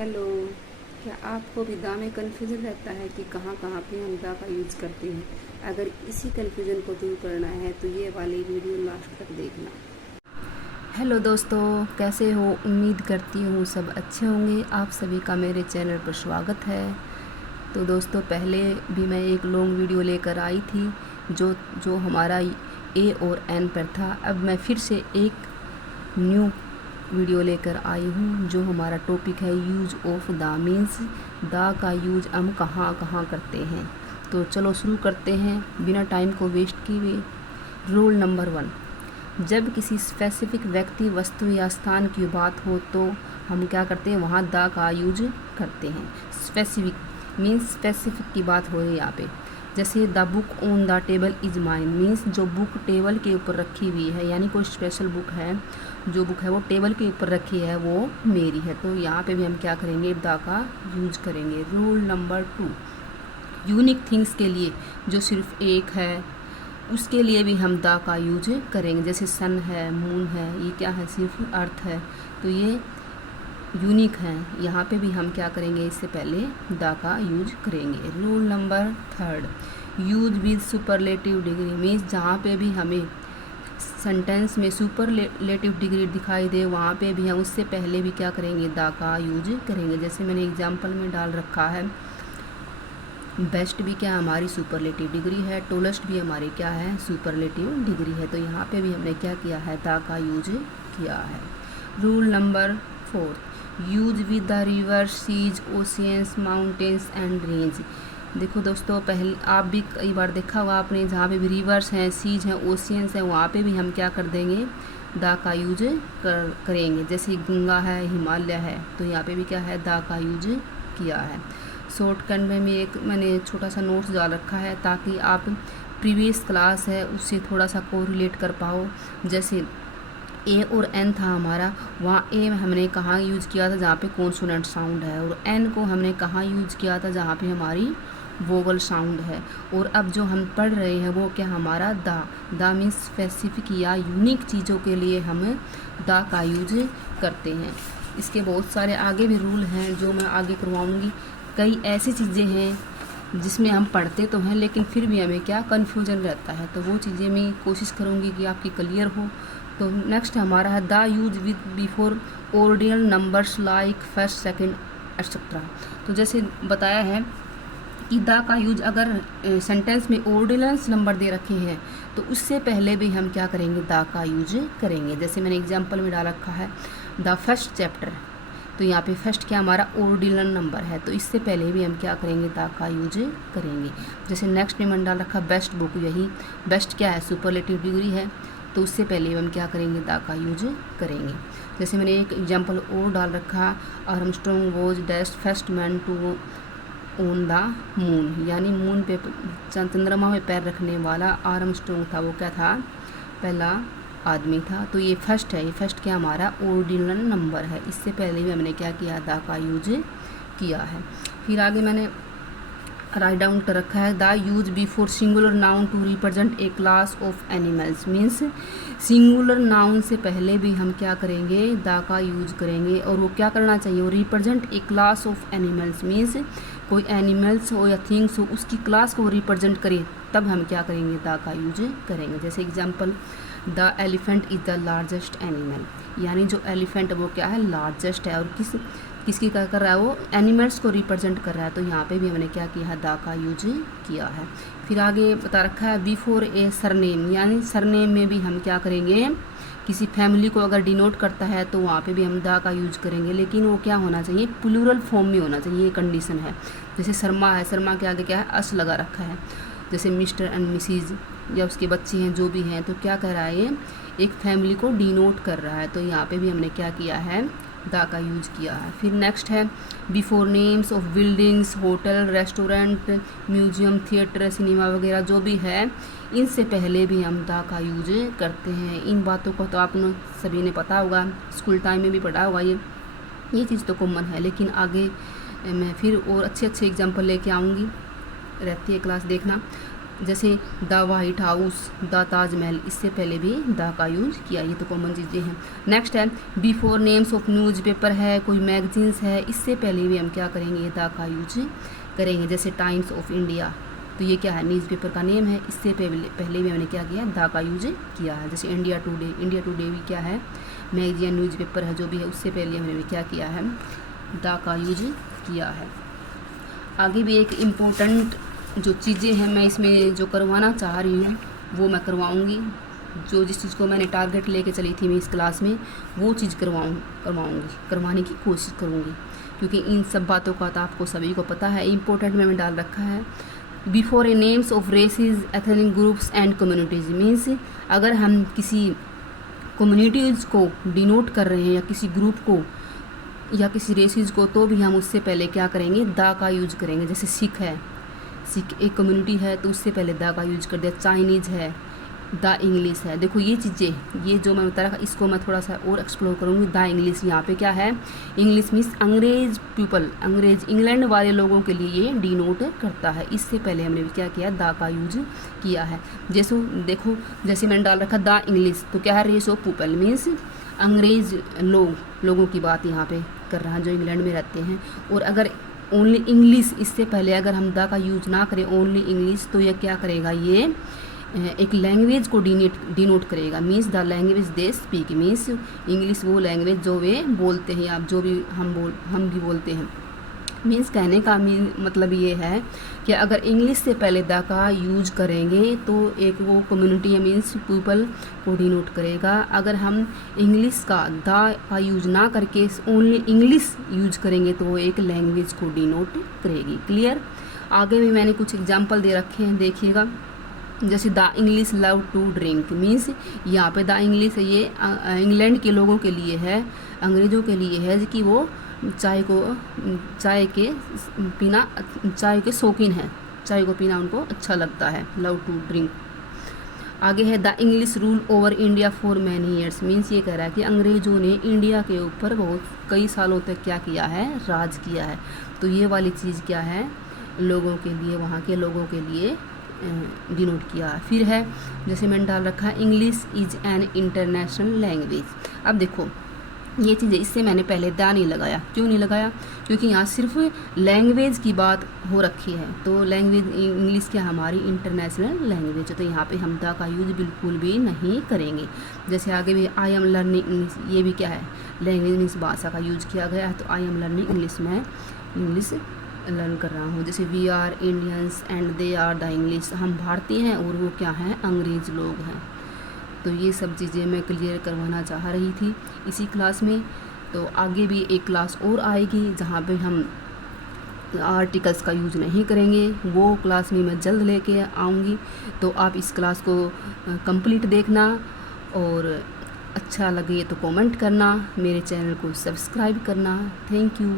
Hello. क्या आपको भी दा में कन्फ्यूज़न रहता है कि कहाँ कहाँ पे हम दा का यूज़ करते हैं? अगर इसी कन्फ्यूज़न को दूर करना है तो ये वाली वीडियो लास्ट तक देखना। हेलो दोस्तों, कैसे हो? उम्मीद करती हूँ सब अच्छे होंगे। आप सभी का मेरे चैनल पर स्वागत है। तो दोस्तों, पहले भी मैं एक लॉन्ग वीडियो लेकर आई थी जो जो हमारा ए और एन पर था। अब मैं फिर से एक न्यू वीडियो लेकर आई हूँ जो हमारा टॉपिक है use of the means the का यूज हम कहाँ कहाँ करते हैं। तो चलो शुरू करते हैं बिना टाइम को वेस्ट किए। रूल नंबर 1, जब किसी स्पेसिफिक व्यक्ति, वस्तु या स्थान की बात हो तो हम क्या करते हैं, वहाँ द का यूज करते हैं। स्पेसिफिक मीन्स स्पेसिफिक की बात हो रही है यहाँ पे। जैसे the book on the table is mine means जो बुक टेबल के ऊपर रखी हुई है, यानी कोई स्पेशल बुक है, जो बुक है वो टेबल के ऊपर रखी है वो मेरी है। तो यहाँ पे भी हम क्या करेंगे, द का यूज करेंगे। रूल नंबर 2, यूनिक थिंग्स के लिए जो सिर्फ एक है उसके लिए भी हम द का यूज करेंगे। जैसे सन है, मून है, ये क्या है, सिर्फ अर्थ है, तो ये यूनिक है। यहाँ पे भी हम क्या करेंगे, इससे पहले द का यूज करेंगे। Rule number 3, use with superlative degree means जहाँ पे भी हमें सेंटेंस में सुपरलेटिव डिग्री दिखाई दे वहाँ पे भी हम उससे पहले भी क्या करेंगे, द का यूज करेंगे। जैसे मैंने एग्जाम्पल में डाल रखा है, बेस्ट भी क्या हमारी सुपरलेटिव डिग्री है, टोलेस्ट भी हमारी क्या है, सुपरलेटिव डिग्री है। तो यहाँ पे भी हमने क्या किया है, द का यूज किया है। Rule number 4, use with the river, seas, oceans, mountains and range. देखो दोस्तों, पहले आप भी कई बार देखा होगा आपने, जहाँ पे भी रिवर्स हैं, सीज हैं, ओशियंस हैं, वहाँ पे भी हम क्या कर देंगे, द का यूज करेंगे। जैसे गंगा है, हिमालय है, तो यहाँ पे भी क्या है, द का यूज किया है। शॉर्टकट में भी एक मैंने छोटा सा नोट्स डाल रखा है ताकि आप प्रीवियस क्लास है उससे थोड़ा सा कोरिलेट कर पाओ। जैसे ए और एन था हमारा, वहाँ ए हमने कहाँ यूज़ किया था, जहाँ पे कॉन्सोनेंट साउंड है, और एन को हमने कहाँ यूज़ किया था, जहाँ पे हमारी वोवल साउंड है। और अब जो हम पढ़ रहे हैं वो क्या, हमारा द मीन्स स्पेसिफिक या यूनिक चीज़ों के लिए हम द का यूज करते हैं। इसके बहुत सारे आगे भी रूल हैं जो मैं आगे करवाऊँगी। कई ऐसी चीज़ें हैं जिसमें हम पढ़ते तो हैं लेकिन फिर भी हमें क्या कन्फ्यूजन रहता है, तो वो चीज़ें मैं कोशिश करूँगी कि आपकी क्लियर हो। तो नेक्स्ट हमारा है the use with before ordinal numbers like first, second etcetera. तो जैसे बताया है कि द का यूज अगर सेंटेंस में ऑर्डिनल्स नंबर दे रखे हैं तो उससे पहले भी हम क्या करेंगे, द का यूज करेंगे। जैसे मैंने एग्जाम्पल में डाल रखा है द फर्स्ट चैप्टर, तो यहाँ पे फर्स्ट क्या हमारा ऑर्डिनल नंबर है, तो इससे पहले भी हम क्या करेंगे, द का यूज करेंगे। जैसे नेक्स्ट में मैंने डाल रखा बेस्ट बुक, यही बेस्ट क्या है, सुपरलेटिव डिग्री है, तो उससे पहले हम क्या करेंगे, द का यूज करेंगे। जैसे मैंने एक एग्जाम्पल और डाल रखा, Armstrong was dash first man to on the moon, यानी मून पे चंद्रमा में पैर रखने वाला आर्मस्ट्रॉन्ग था, वो क्या था, पहला आदमी था। तो ये फर्स्ट है, ये फर्स्ट क्या हमारा ऑर्डिनल नंबर है, इससे पहले भी हमने क्या किया, द का यूज किया है। फिर आगे मैंने राइट डाउन कर रखा है the use before singular noun to represent a class of animals means singular noun से पहले भी हम क्या करेंगे, द का यूज करेंगे। और वो क्या करना चाहिए, वो represent a class of animals means कोई एनिमल्स हो या थिंग्स हो उसकी क्लास को रिप्रेजेंट करे, तब हम क्या करेंगे, द का यूज करेंगे। जैसे example, the elephant is the largest animal, यानी जो एलिफेंट वो क्या है, लार्जेस्ट है, और किसकी क्या कर रहा है, वो एनिमल्स को रिप्रेजेंट कर रहा है। तो यहाँ पे भी हमने क्या किया है, द का यूज किया है। फिर आगे बता रखा है बिफोर ए सरनेम, यानी सरनेम में भी हम क्या करेंगे, किसी फैमिली को अगर डिनोट करता है तो वहाँ पे भी हम द का यूज करेंगे, लेकिन वो क्या होना चाहिए, प्लूरल फॉर्म में होना चाहिए, ये कंडीशन है। जैसे शर्मा है, शर्मा के आगे क्या है, अस लगा रखा है। जैसे मिस्टर एंड मिसिज या उसके बच्चे हैं जो भी हैं, तो क्या कर रहा है, ये एक फैमिली को डिनोट कर रहा है, तो यहाँ पे भी हमने क्या किया है, द का यूज किया है। फिर नेक्स्ट है before names of buildings, hotel, restaurant, museum, theatre, cinema वगैरह जो भी है, इनसे पहले भी हम द का यूज करते हैं। इन बातों को तो आप सभी ने पता होगा, स्कूल टाइम में भी पढ़ा होगा, ये चीज़ तो कॉमन है, लेकिन आगे मैं फिर और अच्छे अच्छे एग्जाम्पल लेके आऊँगी, रहती है क्लास देखना। जैसे the white house, the Taj Mahal, इससे पहले भी द का यूज किया, ये तो कॉमन चीज़ें हैं। नेक्स्ट है बिफोर नेम्स ऑफ न्यूज़पेपर है, कोई मैगजीन्स है, इससे पहले भी हम क्या करेंगे, द का यूज करेंगे। जैसे टाइम्स ऑफ इंडिया, तो ये क्या है, न्यूज़पेपर का नेम है, इससे पहले भी हमने क्या किया, द का यूज किया है। जैसे इंडिया टुडे भी क्या है, मैगजीन न्यूज़पेपर है जो भी है, उससे पहले हमने क्या किया है, द का यूज किया है। आगे भी एक इम्पोर्टेंट जो चीज़ें हैं मैं इसमें जो करवाना चाह रही हूँ वो मैं करवाऊँगी। जो जिस चीज़ को मैंने टारगेट लेके चली थी मैं इस क्लास में, वो चीज़ करवाने की कोशिश करूँगी, क्योंकि इन सब बातों का तो आपको सभी को पता है। इम्पोर्टेंट में डाल रखा है before a names of races, ethnic groups and communities. Means अगर हम किसी कम्युनिटीज़ को डिनोट कर रहे हैं या किसी ग्रुप को या किसी रेसेस को, तो भी हम उससे पहले क्या करेंगे, द का यूज करेंगे। जैसे सिख एक कम्युनिटी है तो उससे पहले द का यूज कर दिया। चाइनीज़ है, द इंग्लिश है। देखो ये चीज़ें, ये जो मैं बता रहा इसको मैं थोड़ा सा और एक्सप्लोर करूँगी। द इंग्लिश यहाँ पे क्या है, इंग्लिश मीन्स अंग्रेज पीपल, अंग्रेज इंग्लैंड वाले लोगों के लिए ये डिनोट करता है। इससे पहले हमने क्या किया, द का यूज किया है। जैसे देखो, जैसे मैंने डाल रखा द इंग्लिश, तो क्या है, रेस ऑफ पीपल मीन्स अंग्रेज लोगों की बात यहाँ पे कर रहा है जो इंग्लैंड में रहते हैं। और अगर ओनली इंग्लिश, इससे पहले अगर हम द का यूज ना करें, ओनली इंग्लिश, तो ये क्या करेगा, ये एक लैंग्वेज को डिनोट करेगा। Means the language they speak, means English वो लैंग्वेज जो वे बोलते हैं, आप जो भी हम भी बोलते हैं। मीन्स कहने का मतलब ये है कि अगर इंग्लिश से पहले द का यूज करेंगे तो एक वो कम्युनिटी मीन्स पीपल को डिनोट करेगा। अगर हम इंग्लिश का द का यूज ना करके ओनली इंग्लिश यूज करेंगे तो वो एक लैंग्वेज को डिनोट करेगी। क्लियर। आगे भी मैंने कुछ एग्जाम्पल दे रखे हैं, देखिएगा। जैसे the English love to drink, means यहाँ पे द इंग्लिश है, ये इंग्लैंड के लोगों के लिए है, अंग्रेज़ों के लिए है कि वो चाय के शौकीन है, चाय को पीना उनको अच्छा लगता है, लव टू ड्रिंक। आगे है the English rule over India for many years, means ये कह रहा है कि अंग्रेज़ों ने इंडिया के ऊपर कई सालों तक क्या किया है, राज किया है। तो ये वाली चीज़ क्या है, लोगों के लिए, वहाँ के लोगों के लिए डिनोट किया। फिर है जैसे मैंने डाल रखा है English is an international language. अब देखो ये चीज़ें, इससे मैंने पहले द नहीं लगाया। क्यों नहीं लगाया, क्योंकि यहाँ सिर्फ लैंग्वेज की बात हो रखी है। तो लैंग्वेज इंग्लिश क्या हमारी इंटरनेशनल लैंग्वेज है, तो यहाँ पे हम द का यूज बिल्कुल भी नहीं करेंगे। जैसे आगे भी आई एम लर्निंग इंग्लिश, ये भी क्या है, लैंग्वेज मीन्स भाषा का यूज किया गया है। तो आई एम लर्निंग इंग्लिश, मैं इंग्लिश लर्न कर रहा हूँ। जैसे we are Indians and they are the English, हम भारतीय हैं और वो क्या हैं, अंग्रेज लोग हैं। तो ये सब चीज़ें मैं क्लियर करवाना चाह रही थी इसी क्लास में। तो आगे भी एक क्लास और आएगी जहाँ पे हम आर्टिकल्स का यूज़ नहीं करेंगे, वो क्लास में मैं जल्द लेके आऊँगी। तो आप इस क्लास को कंप्लीट देखना और अच्छा लगे तो कमेंट करना, मेरे चैनल को सब्सक्राइब करना। Thank you.